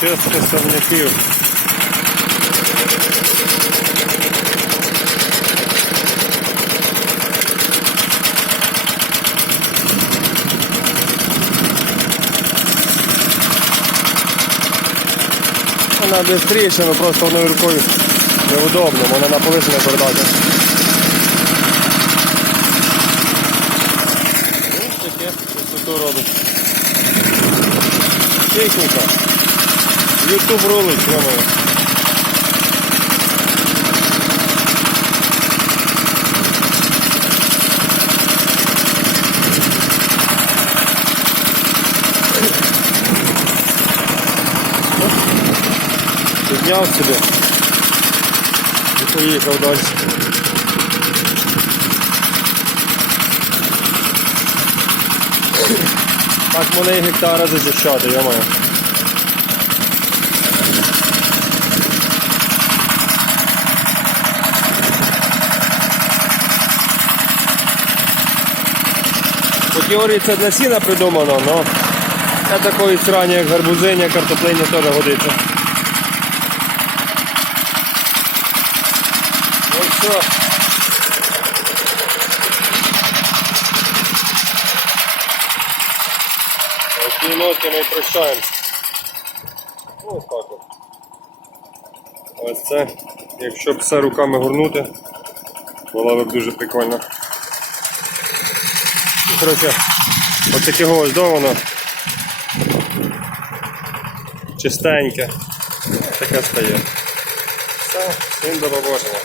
Чисто сорняків. Вона швидше, але просто одною рукою неудобно, вона на повишення передати. Ну, таке красоту робить. Техніка. Ютуб рулить, йомова. Підняв собі і поїхав далі. Так мене і гектара зачищати, йомаю. По теорії це для сіна придумано, але для такої срані, як гарбузиня, картоплиня теж годиться. Ну все. Такі ноти ми прощаємося. Ось так от. Ось це, якщо б все руками горнути, була б дуже прикольно. Коротше, ось ось до воно. Чистеньке. Таке стає. Все, всім до.